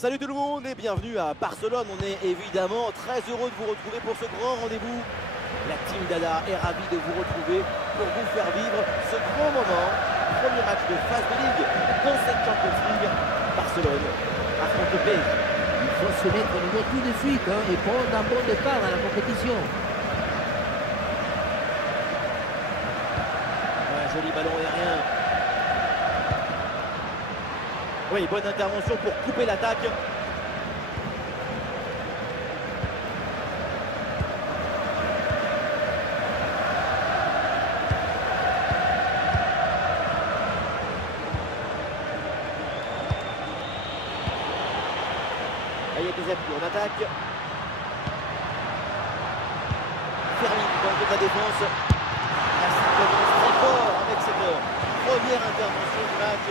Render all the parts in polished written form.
Salut tout le monde et bienvenue à Barcelone. On est évidemment très heureux de vous retrouver pour ce grand rendez-vous. La team Dada est ravie de vous retrouver pour vous faire vivre ce grand moment. Premier match de phase de Ligue dans cette Champions League. Barcelone affronte le PSG. Il faut se mettre au niveau tout de suite et prendre un bon départ à la compétition. Un joli ballon aérien. Oui, bonne intervention pour couper l'attaque. Il y a des appuis en attaque. Fermin dans le de la défense. La commence très fort avec cette première intervention du match.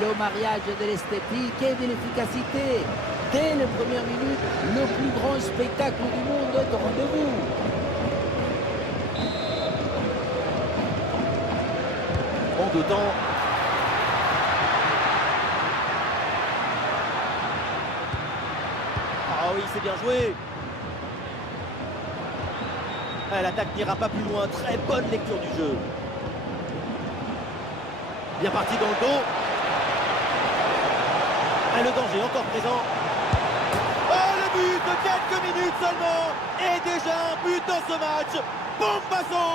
Le mariage de l'esthétique et de l'efficacité. Dès les premières minutes, le plus grand spectacle du monde est au rendez-vous. En deux temps. Ah oui, c'est bien joué. Ah, l'attaque n'ira pas plus loin. Très bonne lecture du jeu. Bien parti dans le dos. Ah, le danger encore présent. Oh, le but de quelques minutes seulement. Et déjà un but dans ce match. Bombazo!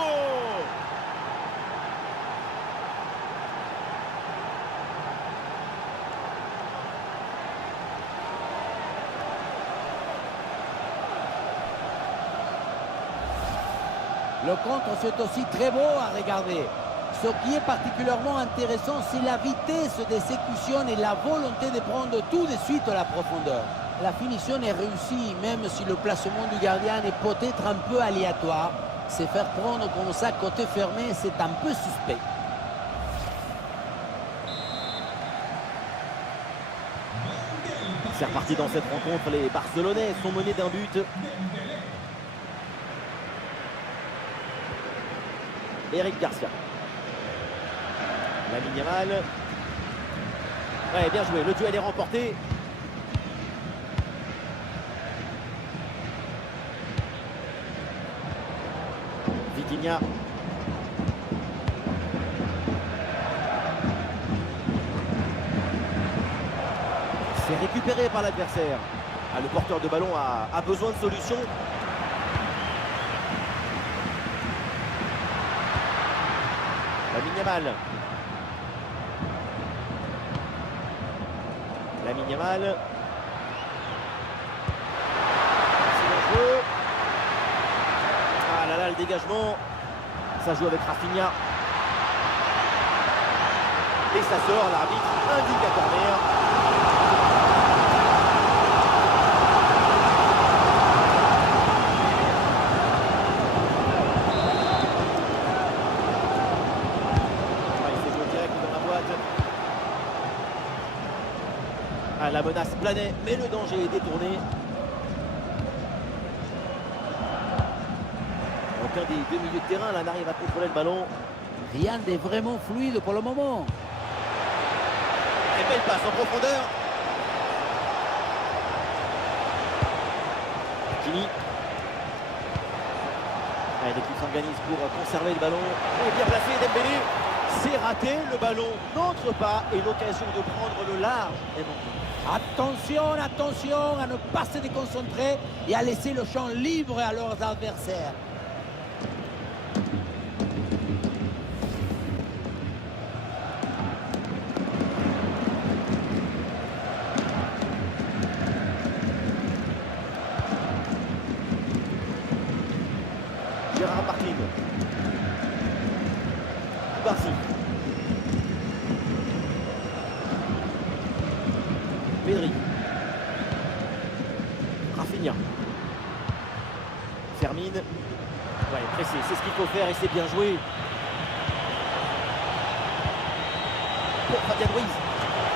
Le contre, c'est aussi très beau à regarder. Ce qui est particulièrement intéressant, c'est la vitesse d'exécution et la volonté de prendre tout de suite à la profondeur. La finition est réussie, même si le placement du gardien est peut-être un peu aléatoire. Se faire prendre comme ça côté fermé, c'est un peu suspect. C'est reparti dans cette rencontre. Les Barcelonais sont menés d'un but. Eric Garcia. Lamine Yamal. Ouais, bien joué. Le duel est remporté. Vitinha. C'est récupéré par l'adversaire. Ah, le porteur de ballon a besoin de solutions. Lamine Yamal. Lamine Yamal. C'est dangereux. Ah là là, le dégagement. Ça joue avec Rafinha. Et ça sort, l'arbitre indique à corner. Ah, la menace planait, mais le danger est détourné. Aucun des deux milieux de terrain là n'arrive à contrôler le ballon. Rien de vraiment fluide pour le moment. Et belle passe en profondeur. Hakimi. L'équipe s'organise pour conserver le ballon. Et bien placé Dembélé. C'est raté, le ballon n'entre pas et l'occasion de prendre le large est manquée. Attention, attention à ne pas se déconcentrer et à laisser le champ libre à leurs adversaires. Gérard Martin. Barcy. Pedri. Rafinha. Fermin. Ouais, pressé, c'est ce qu'il faut faire et c'est bien joué. Pour Fabien Ruiz.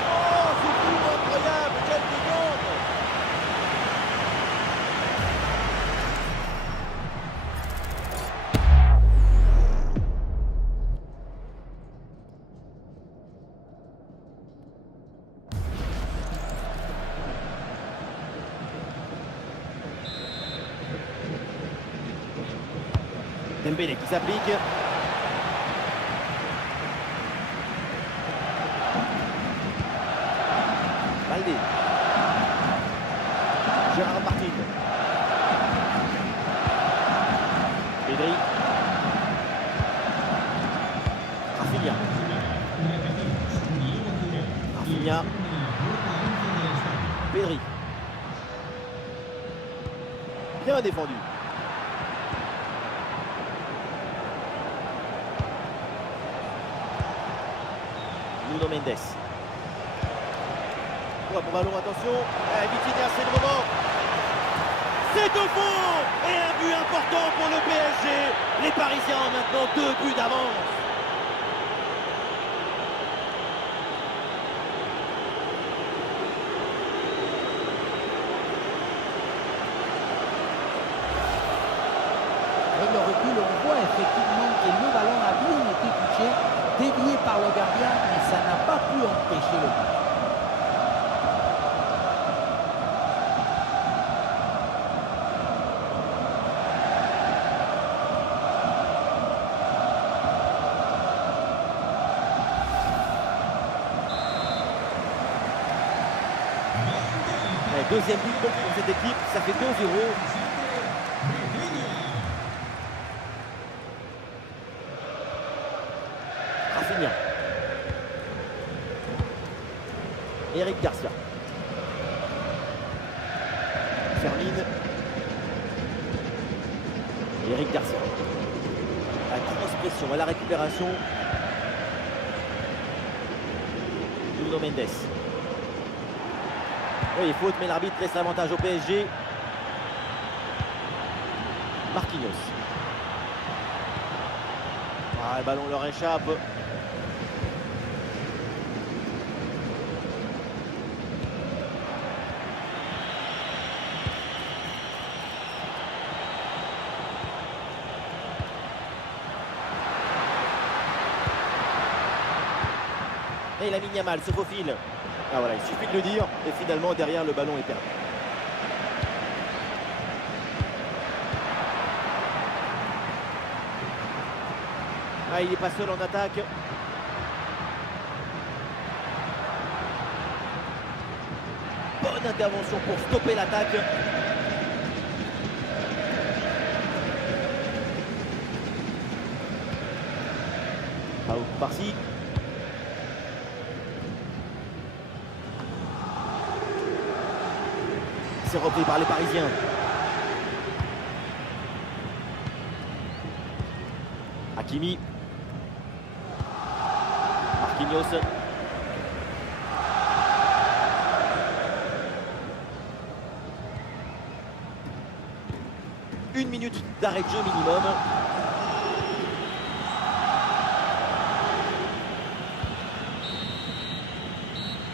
Oh, ce coup incroyable, quelle seconde! Dembélé qui s'applique. Baldé. Gérard Martin. Pedri. Rafinha. Rafinha. Pedri. Bien défendu. Nuno Mendes. Bon ballon, attention. Vitinha, c'est le moment. C'est au fond. Et un but important pour le PSG. Les Parisiens ont maintenant 2 buts d'avance. Avec le recul, on voit effectivement que le ballon a bien été touché, dévié par le gardien, mais ça n'a pas pu empêcher le but. Deuxième but pour cette équipe, ça fait 2-0. Rafinha. Eric Garcia. Fermine. Eric Garcia. La transpression à la récupération. Nuno Mendes. Oui, faute, mais l'arbitre laisse l'avantage au PSG. Marquinhos. Ah, le ballon leur échappe. Et Lamine Yamal se faufile. Ah voilà, il suffit de le dire et finalement derrière le ballon est perdu. Ah, il n'est pas seul en attaque. Bonne intervention pour stopper l'attaque. Par-ci. C'est repris par les Parisiens. Hakimi. Marquinhos. Une minute d'arrêt de jeu minimum.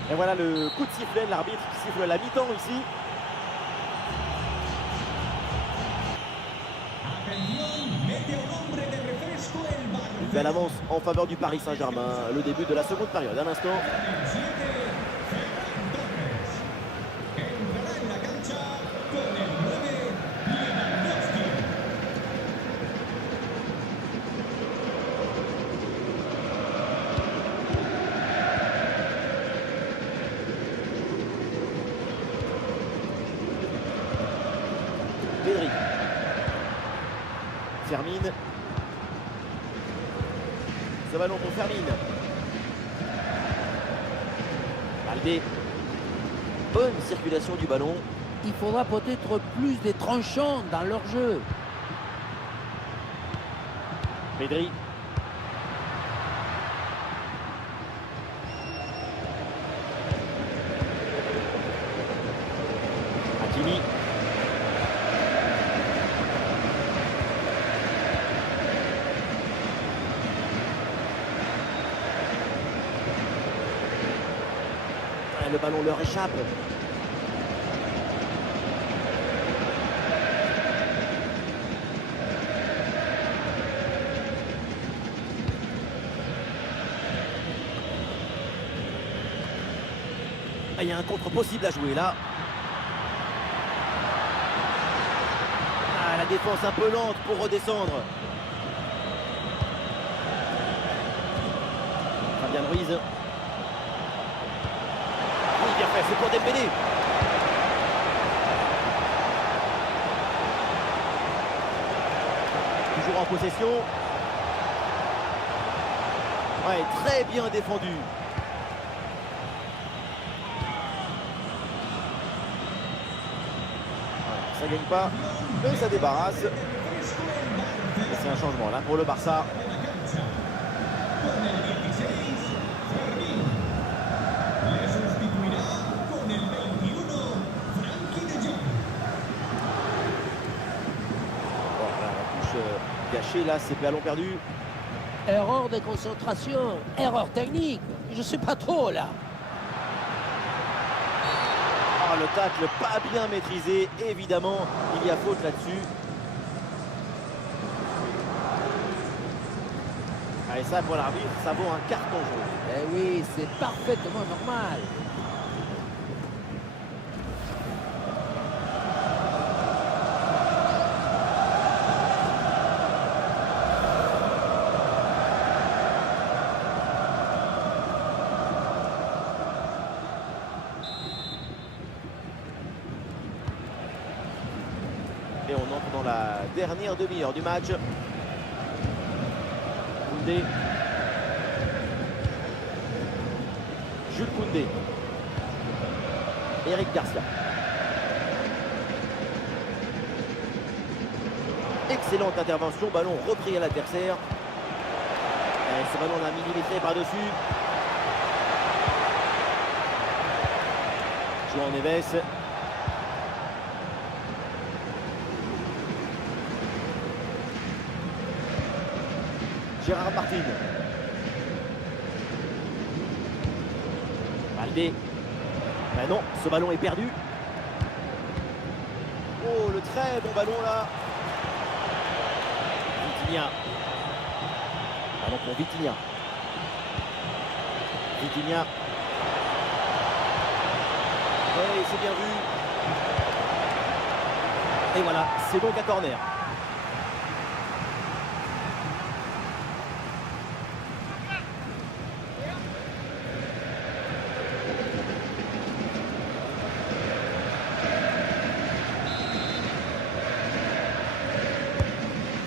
Et voilà le coup de sifflet de l'arbitre qui siffle la mi-temps ici. Une belle avance en faveur du Paris Saint-Germain. Le début de la seconde période. Un instant. Pedri. Fermine. Ce ballon pour Fermine. Baldé. Bonne circulation du ballon. Il faudra peut-être plus de tranchants dans leur jeu. Pedri. Hakimi. Le ballon leur échappe. Il y a un contre possible à jouer là. Ah, la défense un peu lente pour redescendre. Fabian Ruiz. Oui, bien fait, c'est pour Dembélé. Toujours en possession. Ouais, très bien défendu. Ça gagne pas, mais ça débarrasse. Et c'est un changement là pour le Barça. Bon, là, la touche gâchée là, c'est ballon perdu. Erreur de concentration, erreur technique. Je ne sais pas trop là. Oh, le tacle pas bien maîtrisé, évidemment, il y a faute là-dessus. Allez, ça pour l'arbitre, ça vaut un carton jaune. Eh oui, c'est parfaitement normal. Et on entre dans la dernière demi-heure du match. Koundé. Jules Koundé. Eric Garcia. Excellente intervention, ballon repris à l'adversaire. Et ce ballon l'a millimétré par-dessus. João Neves. Gérard Martin. Baldé. Ben non, ce ballon est perdu. Oh, le très bon ballon là. Vitinha. Ballon pour Vitinha. Vitinha. Oui, c'est bien vu. Et voilà, c'est donc un corner.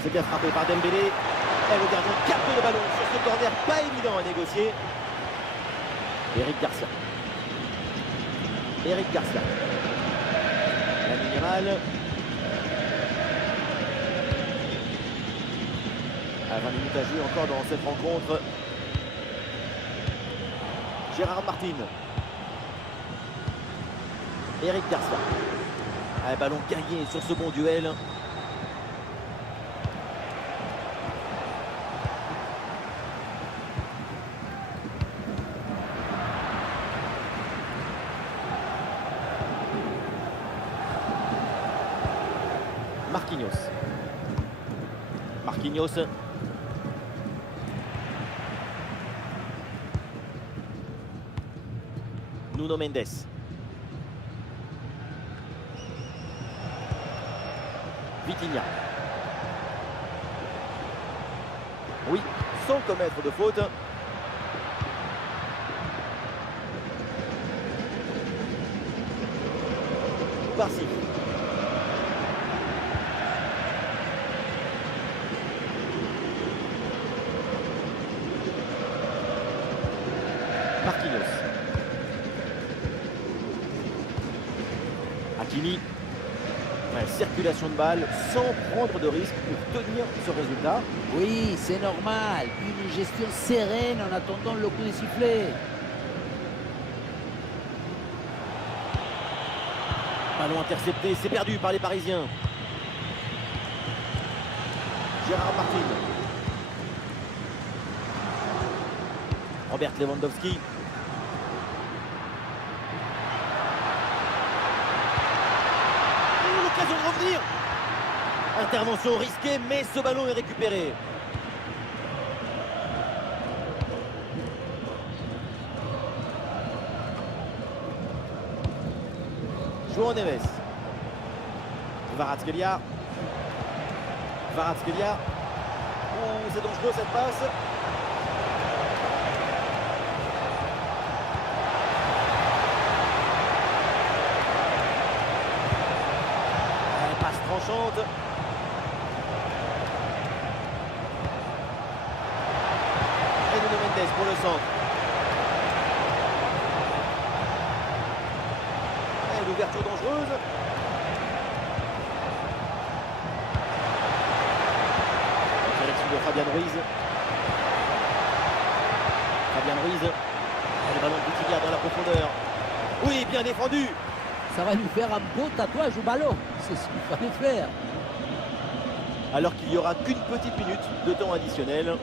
C'est bien frappé par Dembélé. Et le gardien capte le ballon sur ce corner pas évident à négocier. Eric Garcia. Eric Garcia. Lamine Yamal. À 20 minutes à jouer encore dans cette rencontre. Gérard Martin. Eric Garcia. Un ballon gagné sur ce bon duel. Marquinhos. Marquinhos. Nuno Mendes. Vitinha. Oui, sans commettre de faute. Barcy. Marquinhos. Hakimi. Ouais, circulation de balle sans prendre de risque pour tenir ce résultat. Oui, c'est normal. Une gestion sereine en attendant le coup de sifflet. Ballon intercepté, c'est perdu par les Parisiens. Gérard Martin. Robert Lewandowski. L'occasion de revenir. Intervention risquée, mais ce ballon est récupéré. João Neves. Kvaratskhelia. Kvaratskhelia. Oh, c'est dangereux cette passe. tranchante. Et Nuno Mendes pour le centre. Et l'ouverture dangereuse. Direction de Fabian Ruiz. Fabian Ruiz. Et le ballon de Vitinha dans la profondeur. Oui, bien défendu. Ça va lui faire un beau tatouage au ballon. C'est ce qu'il fallait faire. Alors qu'il n'y aura qu'une petite minute de temps additionnel.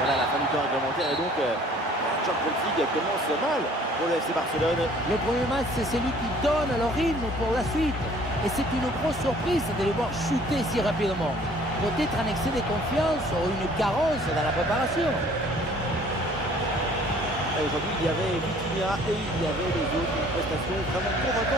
Voilà la fin du temps réglementaire et donc Champions League commence mal pour le FC Barcelone. Le premier match, c'est celui qui donne le rythme pour la suite. Et c'est une grosse surprise de les voir chuter si rapidement. Peut-être un excès de confiance ou une carence dans la préparation. Aujourd'hui, il y avait Vitinha et il y avait les autres prestations vraiment convaincantes.